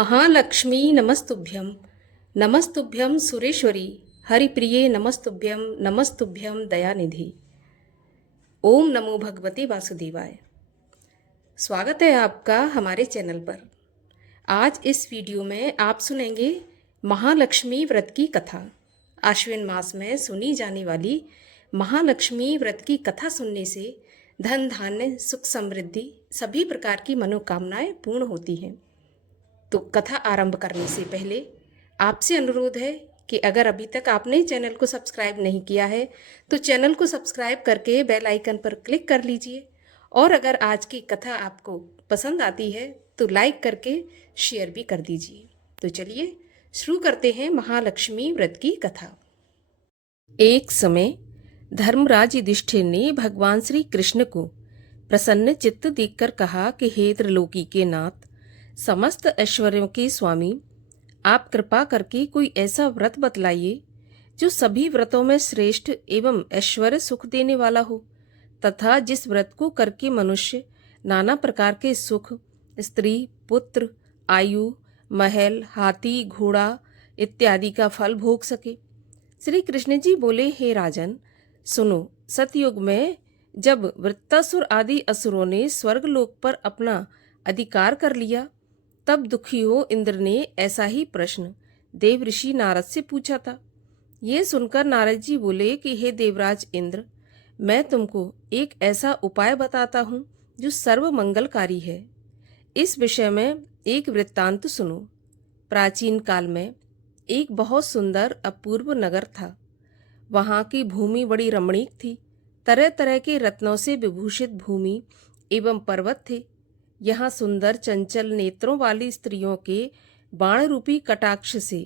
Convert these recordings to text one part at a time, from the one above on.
महालक्ष्मी नमस्तुभ्यं नमस्तुभ्यं सुरेश्वरी हरिप्रिये नमस्तुभ्यं नमस्तुभ्यं दयानिधि। ओम नमो भगवते वासुदेवाय। स्वागत है आपका हमारे चैनल पर। आज इस वीडियो में आप सुनेंगे महालक्ष्मी व्रत की कथा। आश्विन मास में सुनी जाने वाली महालक्ष्मी व्रत की कथा सुनने से धन धान्य सुख समृद्धि सभी प्रकार की मनोकामनाएं पूर्ण होती हैं। तो कथा आरंभ करने से पहले आपसे अनुरोध है कि अगर अभी तक आपने चैनल को सब्सक्राइब नहीं किया है तो चैनल को सब्सक्राइब करके बेल आइकन पर क्लिक कर लीजिए, और अगर आज की कथा आपको पसंद आती है तो लाइक करके शेयर भी कर दीजिए। तो चलिए शुरू करते हैं महालक्ष्मी व्रत की कथा। एक समय धर्मराज युधिष्ठिर ने भगवान श्री कृष्ण को प्रसन्न चित्त देखकर कहा कि हे त्रिलोकी के नाथ, समस्त ऐश्वर्यों के स्वामी, आप कृपा करके कोई ऐसा व्रत बतलाइए जो सभी व्रतों में श्रेष्ठ एवं ऐश्वर्य सुख देने वाला हो, तथा जिस व्रत को करके मनुष्य नाना प्रकार के सुख, स्त्री, पुत्र, आयु, महल, हाथी, घोड़ा इत्यादि का फल भोग सके। श्री कृष्ण जी बोले, हे राजन, सुनो, सतयुग में जब वृत्तासुर आदि असुरों ने स्वर्गलोक पर अपना अधिकार कर लिया, तब दुखियों इंद्र ने ऐसा ही प्रश्न देव ऋषि नारद से पूछा था। ये सुनकर नारद जी बोले कि हे देवराज इंद्र, मैं तुमको एक ऐसा उपाय बताता हूँ जो सर्व मंगलकारी है। इस विषय में एक वृत्तांत सुनो। प्राचीन काल में एक बहुत सुंदर अपूर्व नगर था। वहाँ की भूमि बड़ी रमणीक थी। तरह तरह के रत्नों से विभूषित भूमि एवं पर्वत थे। यहाँ सुंदर चंचल नेत्रों वाली स्त्रियों के बाण रूपी कटाक्ष से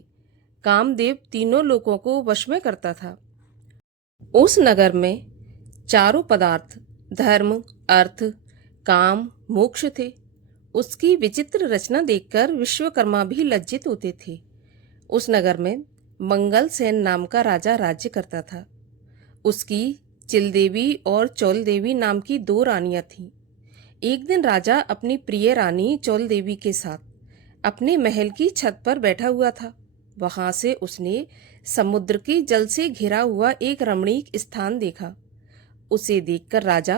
कामदेव तीनों लोकों को वश में करता था। उस नगर में चारों पदार्थ धर्म, अर्थ, काम, मोक्ष थे। उसकी विचित्र रचना देखकर विश्वकर्मा भी लज्जित होते थे। उस नगर में मंगल सेन नाम का राजा राज्य करता था। उसकी चिल देवी और चौल देवी नाम की दो रानियां थीं। एक दिन राजा अपनी प्रिय रानी चौल देवी के साथ अपने महल की छत पर बैठा हुआ था। वहां से उसने समुद्र के जल से घिरा हुआ एक रमणीक स्थान देखा। उसे देखकर राजा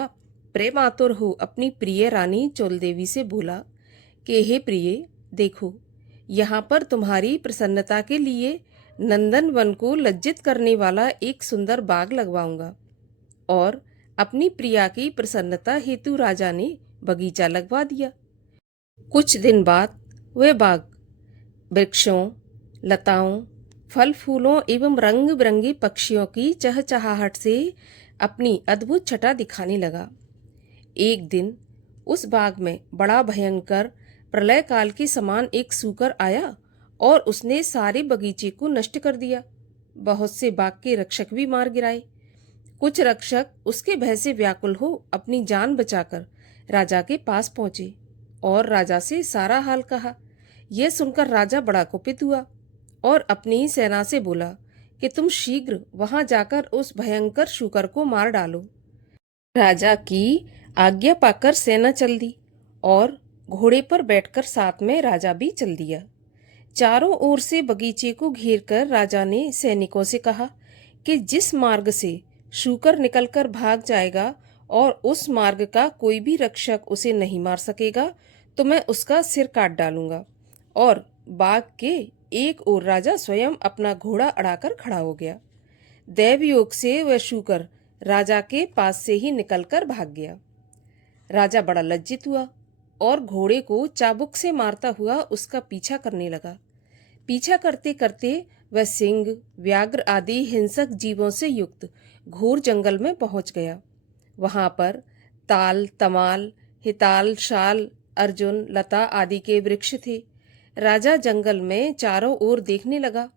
प्रेमातुर हो अपनी प्रिय रानी चौल देवी से बोला कि हे प्रिय, देखो, यहाँ पर तुम्हारी प्रसन्नता के लिए नंदन वन को लज्जित करने वाला एक सुंदर बाग लगवाऊंगा। और अपनी प्रिया की प्रसन्नता हेतु राजा ने बगीचा लगवा दिया। कुछ दिन बाद वह बाग वृक्षों, लताओं, फल फूलों एवं रंग बिरंगे पक्षियों की चहचहाहट से अपनी अद्भुत छटा दिखाने लगा। एक दिन उस बाग में बड़ा भयंकर प्रलय काल के समान एक सूकर आया और उसने सारे बगीचे को नष्ट कर दिया। बहुत से बाग के रक्षक भी मार गिराए। कुछ रक्षक उसके भय से व्याकुल हो अपनी जान बचाकर राजा के पास पहुंचे और राजा से सारा हाल कहा। यह सुनकर राजा बड़ा कुपित हुआ और अपनी सेना से बोला कि तुम शीघ्र वहां जाकर उस भयंकर शूकर को मार डालो। राजा की आज्ञा पाकर सेना चल दी और घोड़े पर बैठकर साथ में राजा भी चल दिया। चारों ओर से बगीचे को घेरकर राजा ने सैनिकों से कहा कि जिस मार्ग से शूकर निकलकर भाग जाएगा और उस मार्ग का कोई भी रक्षक उसे नहीं मार सकेगा तो मैं उसका सिर काट डालूंगा। और बाग के एक ओर राजा स्वयं अपना घोड़ा अड़ाकर खड़ा हो गया। दैव योग से वह शूकर राजा के पास से ही निकलकर भाग गया। राजा बड़ा लज्जित हुआ और घोड़े को चाबुक से मारता हुआ उसका पीछा करने लगा। पीछा करते करते वह सिंह, व्याघ्र आदि हिंसक जीवों से युक्त घोर जंगल में पहुंच गया। वहां पर ताल, तमाल, हिताल, शाल, अर्जुन, लता आदि के वृक्ष थे। राजा जंगल में चारों ओर देखने लगा।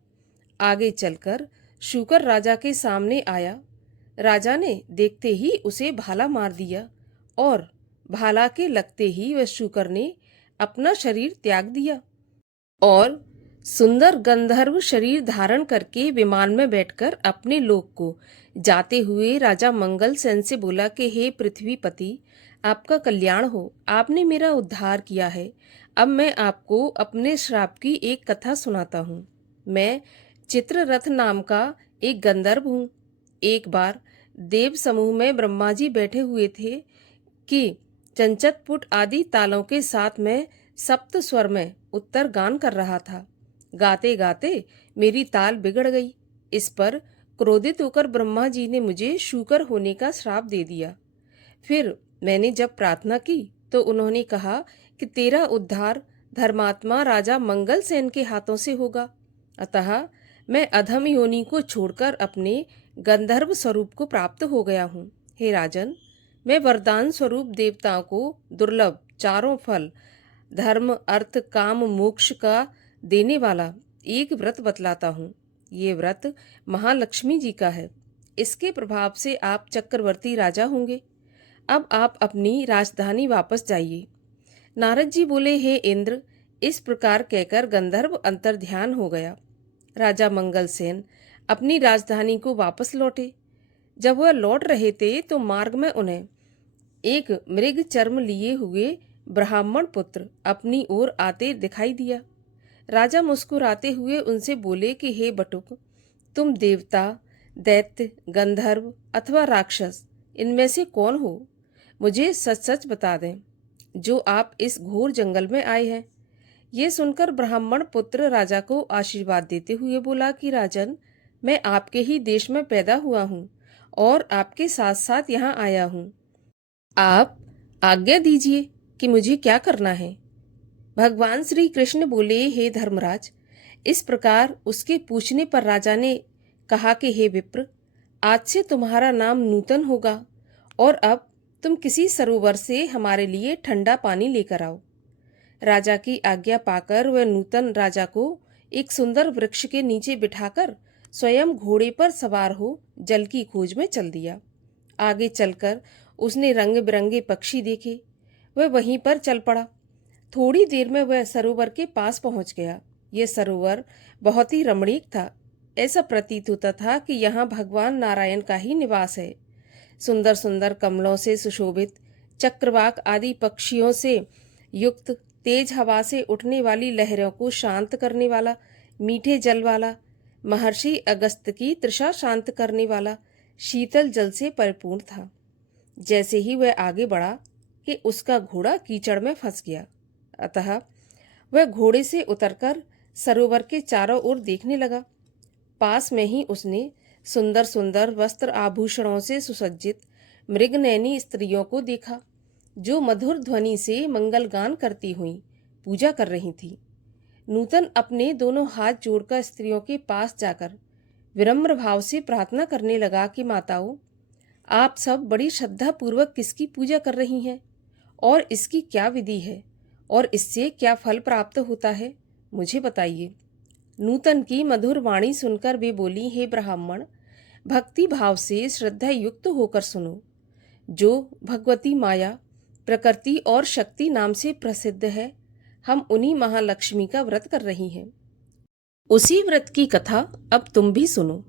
आगे चलकर शूकर राजा के सामने आया। राजा ने देखते ही उसे भाला मार दिया और भाला के लगते ही वह शूकर ने अपना शरीर त्याग दिया और सुंदर गंधर्व शरीर धारण करके विमान में बैठकर अपने लोक को जाते हुए राजा मंगल सेन से बोला कि हे पृथ्वीपति, आपका कल्याण हो। आपने मेरा उद्धार किया है। अब मैं आपको अपने श्राप की एक कथा सुनाता हूँ। मैं चित्ररथ नाम का एक गंधर्व हूँ। एक बार देव समूह में ब्रह्मा जी बैठे हुए थे कि चंचतपुट आदि तालों के साथ मैं सप्त स्वर में उत्तर गान कर रहा था। गाते गाते मेरी ताल बिगड़ गई। इस पर क्रोधित होकर ब्रह्मा जी ने मुझे शूकर होने का श्राप दे दिया। फिर मैंने जब प्रार्थना की तो उन्होंने कहा कि तेरा उद्धार धर्मात्मा राजा मंगल सेन के हाथों से होगा। अतः मैं अधम योनि को छोड़कर अपने गंधर्व स्वरूप को प्राप्त हो गया हूँ। हे राजन, मैं वरदान स्वरूप देवताओं को दुर्लभ चारों फल धर्म अर्थ काम मोक्ष का देने वाला एक व्रत बतलाता हूँ। ये व्रत महालक्ष्मी जी का है। इसके प्रभाव से आप चक्रवर्ती राजा होंगे। अब आप अपनी राजधानी वापस जाइए। नारद जी बोले, हे इंद्र, इस प्रकार कहकर गंधर्व अंतर्ध्यान हो गया। राजा मंगलसेन अपनी राजधानी को वापस लौटे। जब वह लौट रहे थे तो मार्ग में उन्हें एक मृग चर्म लिए हुए ब्राह्मण पुत्र अपनी ओर आते दिखाई दिया। राजा मुस्कुराते हुए उनसे बोले कि हे बटुक, तुम देवता, दैत्य, गंधर्व अथवा राक्षस, इनमें से कौन हो? मुझे सच सच बता दें, जो आप इस घोर जंगल में आए हैं। ये सुनकर ब्राह्मण पुत्र राजा को आशीर्वाद देते हुए बोला कि राजन, मैं आपके ही देश में पैदा हुआ हूँ और आपके साथ साथ यहाँ आया हूँ। आप आज्ञा दीजिए कि मुझे क्या करना है। भगवान श्री कृष्ण बोले, हे धर्मराज। इस प्रकार उसके पूछने पर राजा ने कहा कि हे विप्र, आज से तुम्हारा नाम नूतन होगा और अब तुम किसी सरोवर से हमारे लिए ठंडा पानी लेकर आओ। राजा की आज्ञा पाकर वह नूतन राजा को एक सुंदर वृक्ष के नीचे बिठाकर स्वयं घोड़े पर सवार हो जल की खोज में चल दिया। आगे चलकर उसने रंग बिरंगे पक्षी देखे। वह वहीं पर चल पड़ा। थोड़ी देर में वह सरोवर के पास पहुंच गया। यह सरोवर बहुत ही रमणीक था। ऐसा प्रतीत होता था कि यहाँ भगवान नारायण का ही निवास है। सुंदर सुंदर कमलों से सुशोभित, चक्रवाक आदि पक्षियों से युक्त, तेज हवा से उठने वाली लहरों को शांत करने वाला, मीठे जल वाला, महर्षि अगस्त की तृषा शांत करने वाला शीतल जल से परिपूर्ण था। जैसे ही वह आगे बढ़ा कि उसका घोड़ा कीचड़ में फंस गया। अतः वह घोड़े से उतरकर सरोवर के चारों ओर देखने लगा। पास में ही उसने सुंदर सुंदर वस्त्र आभूषणों से सुसज्जित मृगनयनी स्त्रियों को देखा, जो मधुर ध्वनि से मंगल गान करती हुई पूजा कर रही थी। नूतन अपने दोनों हाथ जोड़कर स्त्रियों के पास जाकर विनम्र भाव से प्रार्थना करने लगा कि माताओं, आप सब बड़ी श्रद्धा पूर्वक किसकी पूजा कर रही हैं और इसकी क्या विधि है और इससे क्या फल प्राप्त होता है, मुझे बताइए। नूतन की मधुर वाणी सुनकर वे बोली, हे ब्राह्मण, भक्ति भाव से श्रद्धा युक्त होकर सुनो। जो भगवती माया, प्रकृति और शक्ति नाम से प्रसिद्ध है, हम उन्हीं महालक्ष्मी का व्रत कर रही हैं। उसी व्रत की कथा अब तुम भी सुनो।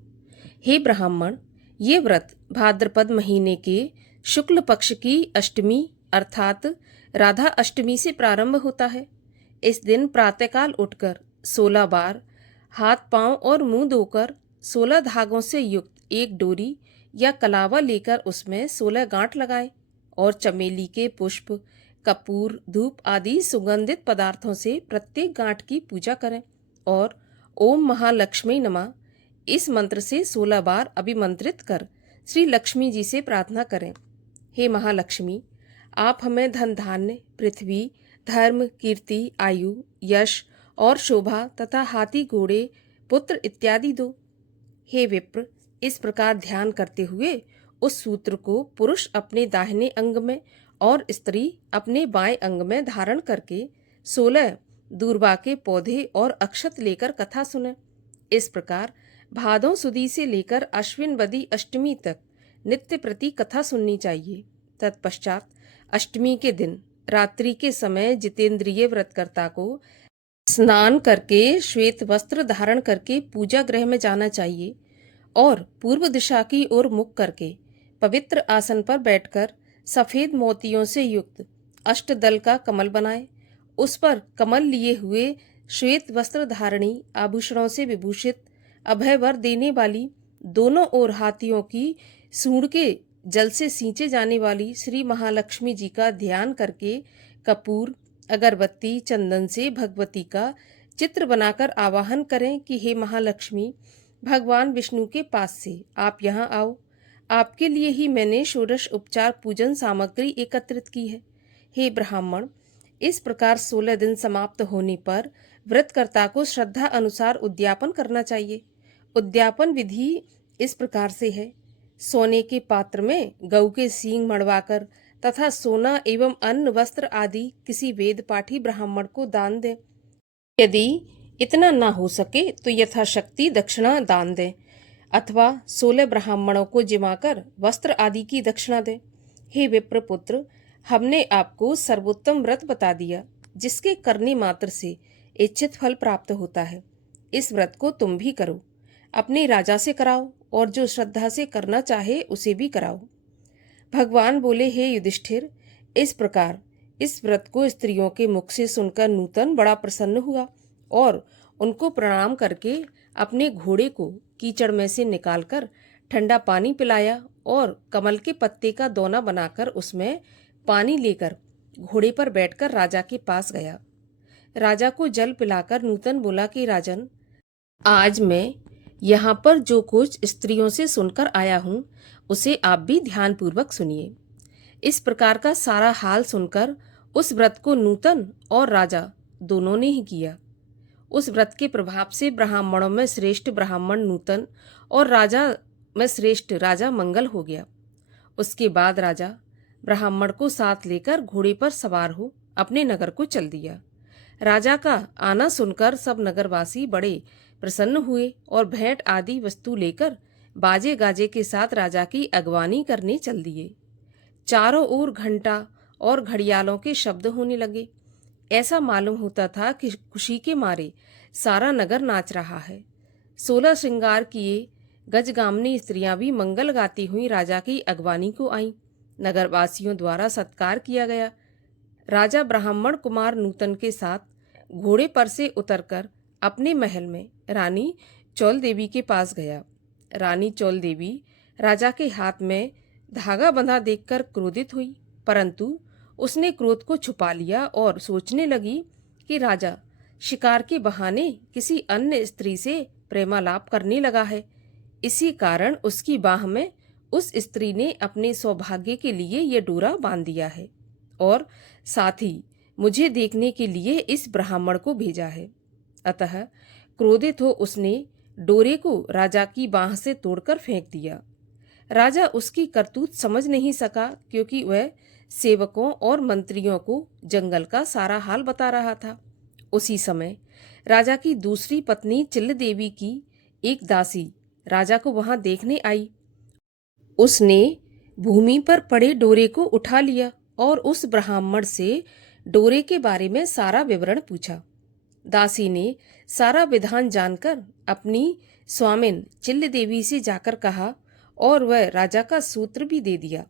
हे ब्राह्मण, ये व्रत भाद्रपद महीने के शुक्ल पक्ष की अष्टमी अर्थात राधा अष्टमी से प्रारंभ होता है। इस दिन प्रातःकाल उठकर 16 बार हाथ पांव और मुंह धोकर 16 धागों से युक्त एक डोरी या कलावा लेकर उसमें 16 गांठ लगाएं और चमेली के पुष्प, कपूर, धूप आदि सुगंधित पदार्थों से प्रत्येक गांठ की पूजा करें और ओम महालक्ष्मी नमः इस मंत्र से 16 बार अभिमंत्रित कर श्री लक्ष्मी जी से प्रार्थना करें। हे महालक्ष्मी, आप हमें धन धान्य, पृथ्वी, धर्म, कीर्ति, आयु, यश और शोभा तथा हाथी घोड़े, पुत्र इत्यादि दो। हे विप्र, इस प्रकार ध्यान करते हुए उस सूत्र को पुरुष अपने दाहिने अंग में और स्त्री अपने बाएं अंग में धारण करके 16 दूर्वा के पौधे और अक्षत लेकर कथा सुने। इस प्रकार भादों सुदी से लेकर अश्विन वदी अष्टमी तक नित्य प्रति कथा सुननी चाहिए। तत्पश्चात अष्टमी के दिन रात्रि के समय जितेंद्रिय व्रतकर्ता को स्नान करके श्वेत वस्त्र धारण करके पूजा गृह में जाना चाहिए और पूर्व दिशा की ओर मुख करके पवित्र आसन पर बैठकर सफेद मोतियों से युक्त अष्टदल का कमल बनाए। उस पर कमल लिए हुए श्वेत वस्त्र धारणी, आभूषणों से विभूषित, अभय वर देने वाली, दोनों ओर हाथियों की सूंड के जल से सींचे जाने वाली श्री महालक्ष्मी जी का ध्यान करके कपूर, अगरबत्ती, चंदन से भगवती का चित्र बनाकर आवाहन करें कि हे महालक्ष्मी, भगवान विष्णु के पास से आप यहाँ आओ। आपके लिए ही मैंने षोडश उपचार पूजन सामग्री एकत्रित की है। हे ब्राह्मण, इस प्रकार 16 दिन समाप्त होने पर व्रतकर्ता को श्रद्धा अनुसार उद्यापन करना चाहिए। उद्यापन विधि इस प्रकार से है। सोने के पात्र में गऊ के सींग मड़वाकर तथा सोना एवं अन्न, वस्त्र आदि किसी वेद पाठी ब्राह्मण को दान दें। यदि इतना ना हो सके तो यथाशक्ति दक्षिणा दान दें, अथवा 16 ब्राह्मणों को जिमाकर वस्त्र आदि की दक्षिणा दें। हे विप्रपुत्र, हमने आपको सर्वोत्तम व्रत बता दिया, जिसके करने मात्र से इच्छित फल प्राप्त होता है। इस व्रत को तुम भी करो, अपने राजा से कराओ और जो श्रद्धा से करना चाहे उसे भी कराओ। भगवान बोले, हे युधिष्ठिर, इस प्रकार इस व्रत को स्त्रियों के मुख से सुनकर नूतन बड़ा प्रसन्न हुआ और उनको प्रणाम करके अपने घोड़े को कीचड़ में से निकालकर ठंडा पानी पिलाया और कमल के पत्ते का दोना बनाकर उसमें पानी लेकर घोड़े पर बैठकर राजा के पास गया। राजा को जल पिलाकर नूतन बोला कि राजन, आज मैं यहाँ पर जो कुछ स्त्रियों से सुनकर आया हूँ उसे आप भी ध्यानपूर्वक सुनिए। इस प्रकार का सारा हाल सुनकर उस व्रत को नूतन और राजा दोनों ने ही किया। उस व्रत के प्रभाव से ब्राह्मणों में श्रेष्ठ ब्राह्मण नूतन और राजा में श्रेष्ठ राजा मंगल हो गया। उसके बाद राजा ब्राह्मण को साथ लेकर घोड़े पर सवार हो अपने नगर को चल दिया। राजा का आना सुनकर सब नगरवासी बड़े प्रसन्न हुए और भेंट आदि वस्तु लेकर बाजे गाजे के साथ राजा की अगवानी करने चल दिए। चारों ओर घंटा और घड़ियालों के शब्द होने लगे। ऐसा मालूम होता था कि खुशी के मारे सारा नगर नाच रहा है। 16 श्रृंगार किए गजगामिनी स्त्रियां भी मंगल गाती हुई राजा की अगवानी को आईं। नगरवासियों द्वारा सत्कार किया गया। राजा ब्राह्मण कुमार नूतन के साथ घोड़े पर से उतरकर अपने महल में रानी चौल देवी के पास गया। रानी चौल देवी राजा के हाथ में धागा बंधा देखकर क्रोधित हुई, परंतु उसने क्रोध को छुपा लिया और सोचने लगी कि राजा शिकार के बहाने किसी अन्य स्त्री से प्रेमालाप करने लगा है। इसी कारण उसकी बाह में उस स्त्री ने अपने सौभाग्य के लिए यह डोरा बांध दिया है और साथ ही मुझे देखने के लिए इस ब्राह्मण को भेजा है। अतः क्रोधित हो उसने डोरे को राजा की बाह से तोड़कर फेंक दिया। राजा उसकी करतूत समझ नहीं सका, क्योंकि वह सेवकों और मंत्रियों को जंगल का सारा हाल बता रहा था। उसी समय राजा की दूसरी पत्नी चिल्ल देवी की एक दासी राजा को वहां देखने आई। उसने भूमि पर पड़े डोरे को उठा लिया और उस ब्राह्मण से डोरे के बारे में सारा विवरण पूछा। दासी ने सारा विधान जानकर अपनी स्वामिन चिल्ल देवी से जाकर कहा और वह राजा का सूत्र भी दे दिया।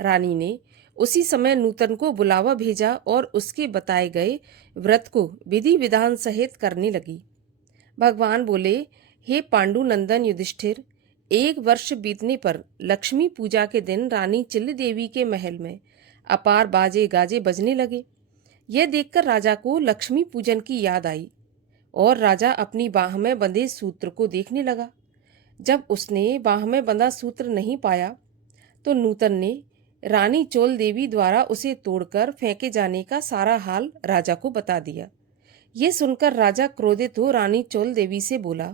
रानी ने उसी समय नूतन को बुलावा भेजा और उसके बताए गए व्रत को विधि विधान सहित करने लगी। भगवान बोले, हे पांडुनंदन युधिष्ठिर, 1 वर्ष बीतने पर लक्ष्मी पूजा के दिन रानी चिल्ल देवी के महल में अपार बाजे गाजे बजने लगे। यह देखकर राजा को लक्ष्मी पूजन की याद आई और राजा अपनी बाह में बंधे सूत्र को देखने लगा। जब उसने बाह में बंधा सूत्र नहीं पाया तो नूतन ने रानी चोल देवी द्वारा उसे तोड़कर फेंके जाने का सारा हाल राजा को बता दिया। ये सुनकर राजा क्रोधित हो रानी चोल देवी से बोला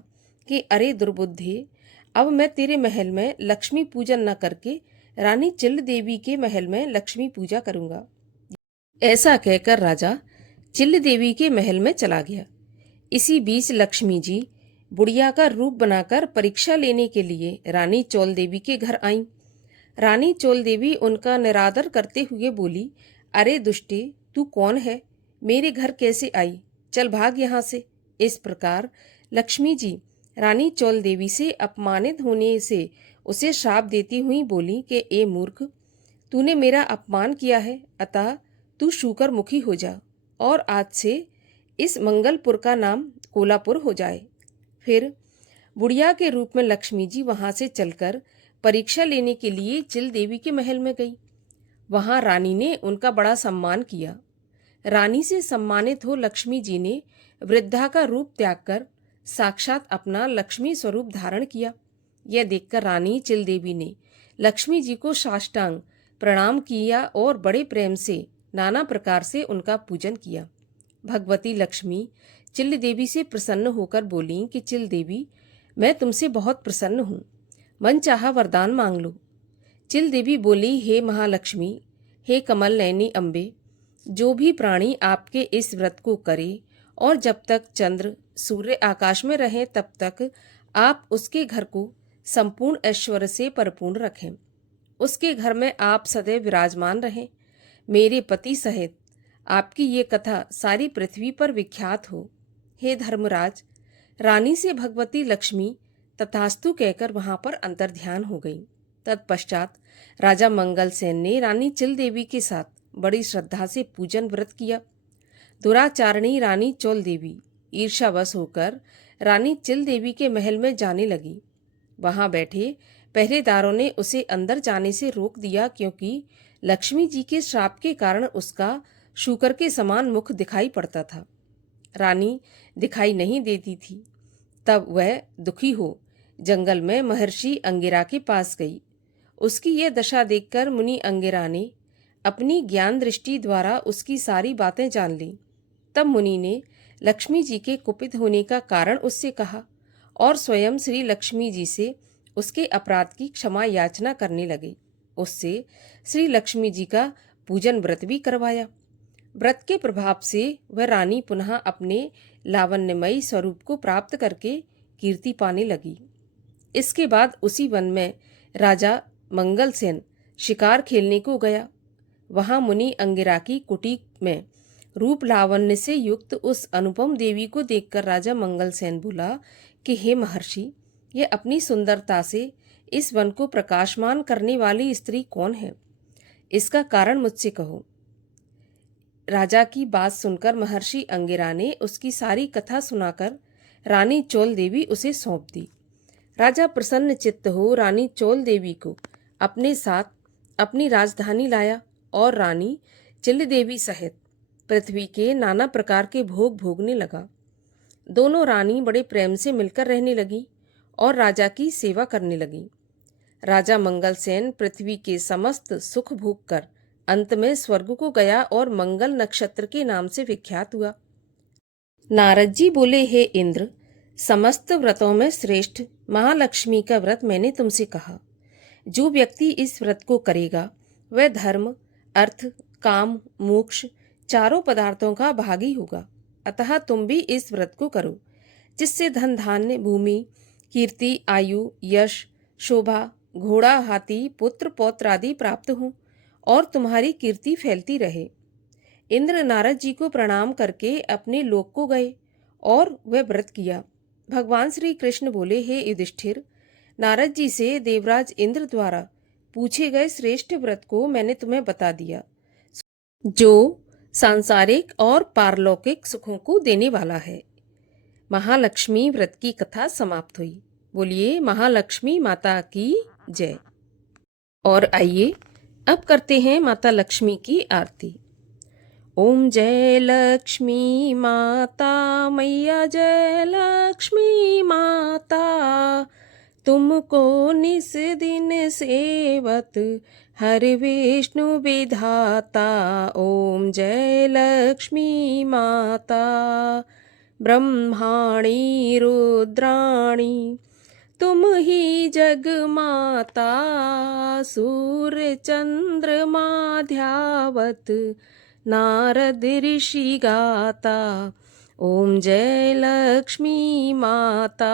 कि अरे दुर्बुद्धे, अब मैं तेरे महल में लक्ष्मी पूजन न करके रानी चिल्ल देवी के महल में लक्ष्मी पूजा करूंगा। ऐसा कहकर राजा चिल्ल देवी के महल में चला गया। इसी बीच लक्ष्मी जी बुढ़िया का रूप बनाकर परीक्षा लेने के लिए रानी चौल देवी के घर आईं। रानी चौल देवी उनका निरादर करते हुए बोली, अरे दुष्टे, तू कौन है? मेरे घर कैसे आई? चल भाग यहाँ से। इस प्रकार लक्ष्मी जी रानी चौल देवी से अपमानित होने से उसे श्राप देती हुई बोली कि ए मूर्ख, तूने मेरा अपमान किया है, अतः तू शूकर मुखी हो जा और आज से इस मंगलपुर का नाम कोलापुर हो जाए। फिर बुढ़िया के रूप में लक्ष्मी जी वहां से चलकर परीक्षा लेने के लिए चिल देवी के महल में गई। वहां रानी ने उनका बड़ा सम्मान किया। रानी से सम्मानित हो लक्ष्मी जी ने वृद्धा का रूप त्याग कर साक्षात अपना लक्ष्मी स्वरूप धारण किया। यह देखकर रानी चिल देवी ने लक्ष्मी जी को साष्टांग प्रणाम किया और बड़े प्रेम से नाना प्रकार से उनका पूजन किया। भगवती लक्ष्मी चिल देवी से प्रसन्न होकर बोली कि चिल देवी, मैं तुमसे बहुत प्रसन्न हूँ, मन चाहा वरदान मांग लो। चिल देवी बोली, हे महालक्ष्मी, हे कमल नयनी अम्बे, जो भी प्राणी आपके इस व्रत को करे और जब तक चंद्र सूर्य आकाश में रहे तब तक आप उसके घर को संपूर्ण ऐश्वर्य से परिपूर्ण रखें। उसके घर में आप सदैव विराजमान रहें। मेरे पति सहित आपकी ये कथा सारी पृथ्वी पर विख्यात हो। हे धर्मराज, रानी से भगवती लक्ष्मी तथास्तु कहकर वहां पर अंतर्ध्यान हो गई। तत्पश्चात राजा मंगलसेन ने रानी चिल देवी के साथ बड़ी श्रद्धा से पूजन व्रत किया। दुराचारणी रानी चोल देवी ईर्ष्यावश होकर रानी चिल देवी के महल में जाने लगी। वहां बैठे पहरेदारों ने उसे अंदर जाने से रोक दिया, क्योंकि लक्ष्मी जी के श्राप के कारण उसका शूकर के समान मुख दिखाई पड़ता था। रानी दिखाई नहीं देती थी। तब वह दुखी हो जंगल में महर्षि अंगिरा के पास गई। उसकी यह दशा देखकर मुनि अंगिरा ने अपनी ज्ञान दृष्टि द्वारा उसकी सारी बातें जान ली। तब मुनि ने लक्ष्मी जी के कुपित होने का कारण उससे कहा और स्वयं श्री लक्ष्मी जी से उसके अपराध की क्षमा याचना करने लगे। उससे श्री लक्ष्मी जी का पूजन व्रत भी करवाया। व्रत के प्रभाव से वह रानी पुनः अपने लावण्यमयी स्वरूप को प्राप्त करके कीर्ति पाने लगी। इसके बाद उसी वन में राजा मंगलसेन शिकार खेलने को गया। वहां मुनि अंगिरा की कुटी में रूप लावण्य से युक्त उस अनुपम देवी को देखकर राजा मंगलसेन बोला कि हे महर्षि, यह अपनी सुंदरता से इस वन को प्रकाशमान करने वाली स्त्री कौन है? इसका कारण मुझसे कहो। राजा की बात सुनकर महर्षि अंगिरा ने उसकी सारी कथा सुनाकर रानी चोल देवी उसे सौंप दी। राजा प्रसन्न चित्त हो रानी चोल देवी को अपने साथ अपनी राजधानी लाया और रानी चिल देवी सहित पृथ्वी के नाना प्रकार के भोग भोगने लगा। दोनों रानी बड़े प्रेम से मिलकर रहने लगी और राजा की सेवा करने लगी। राजा मंगलसेन पृथ्वी के समस्त सुख भोग कर अंत में स्वर्ग को गया और मंगल नक्षत्र के नाम से विख्यात हुआ। नारद जी बोले, हे इंद्र, समस्त व्रतों में श्रेष्ठ महालक्ष्मी का व्रत मैंने तुमसे कहा। जो व्यक्ति इस व्रत को करेगा वह धर्म, अर्थ, काम, मोक्ष चारों पदार्थों का भागी होगा। अतः तुम भी इस व्रत को करो, जिससे धन धान्य, भूमि, कीर्ति, आयु, यश, शोभा, घोड़ा, हाथी, पुत्र, पौत्र आदि प्राप्त हों और तुम्हारी कीर्ति फैलती रहे। इंद्र नारद जी को प्रणाम करके अपने लोक को गए और वह व्रत किया। भगवान श्री कृष्ण बोले, हे युधिष्ठिर, नारद जी से देवराज इंद्र द्वारा पूछे गए श्रेष्ठ व्रत को मैंने तुम्हें बता दिया, जो सांसारिक और पारलौकिक सुखों को देने वाला है। महालक्ष्मी व्रत की कथा समाप्त हुई। बोलिए महालक्ष्मी माता की जय। और आइए अब करते हैं माता लक्ष्मी की आरती। ओम जय लक्ष्मी माता मैया, जय लक्ष्मी माता, तुमको निस दिन सेवत हर विष्णु विधाता। ओम जय लक्ष्मी माता, ब्रह्माणी रुद्राणी तुम ही जग माता, सूर्य चंद्रमा ध्यावत नारद ऋषि गाता। ओम जय लक्ष्मी माता,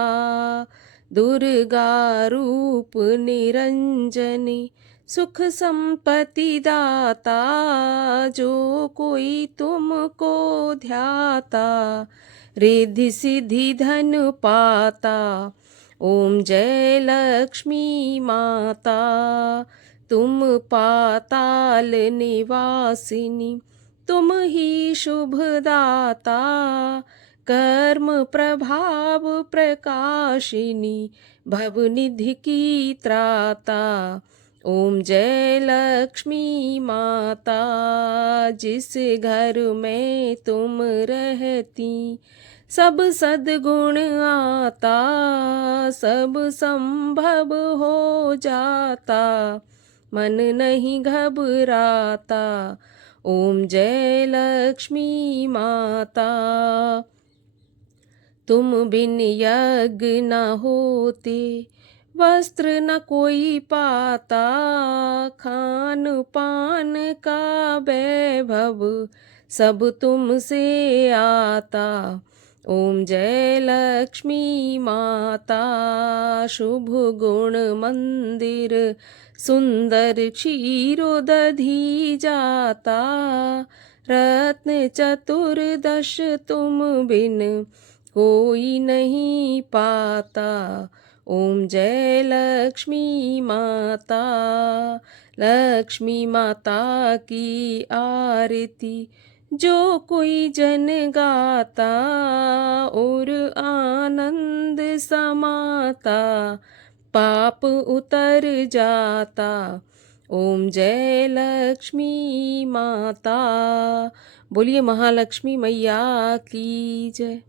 दुर्गा रूप निरंजनी सुख संपत्ति दाता, जो कोई तुमको ध्याता रिद्धि सिद्धि धन पाता। ओम जय लक्ष्मी माता, तुम पाताल निवासिनी तुम ही शुभदाता, कर्म प्रभाव प्रकाशिनी, भवनिधि की त्राता। ओम जय लक्ष्मी माता, जिस घर में तुम रहती सब सद्गुण आता, सब संभव हो जाता, मन नहीं घबराता। ओम जय लक्ष्मी माता। तुम बिन यज्ञ न होते, वस्त्र न कोई पाता, खान पान का वैभव सब तुमसे आता। ओम जय लक्ष्मी माता, शुभ गुण मंदिर सुंदर क्षीरोदधि जाता, रत्न चतुर्दश तुम बिन कोई नहीं पाता। ओम जय लक्ष्मी माता, लक्ष्मी माता की आरती जो कोई जन गाता, और आनंद समाता, पाप उतर जाता। ओम जय लक्ष्मी माता। बोलिए महालक्ष्मी मैया की जय।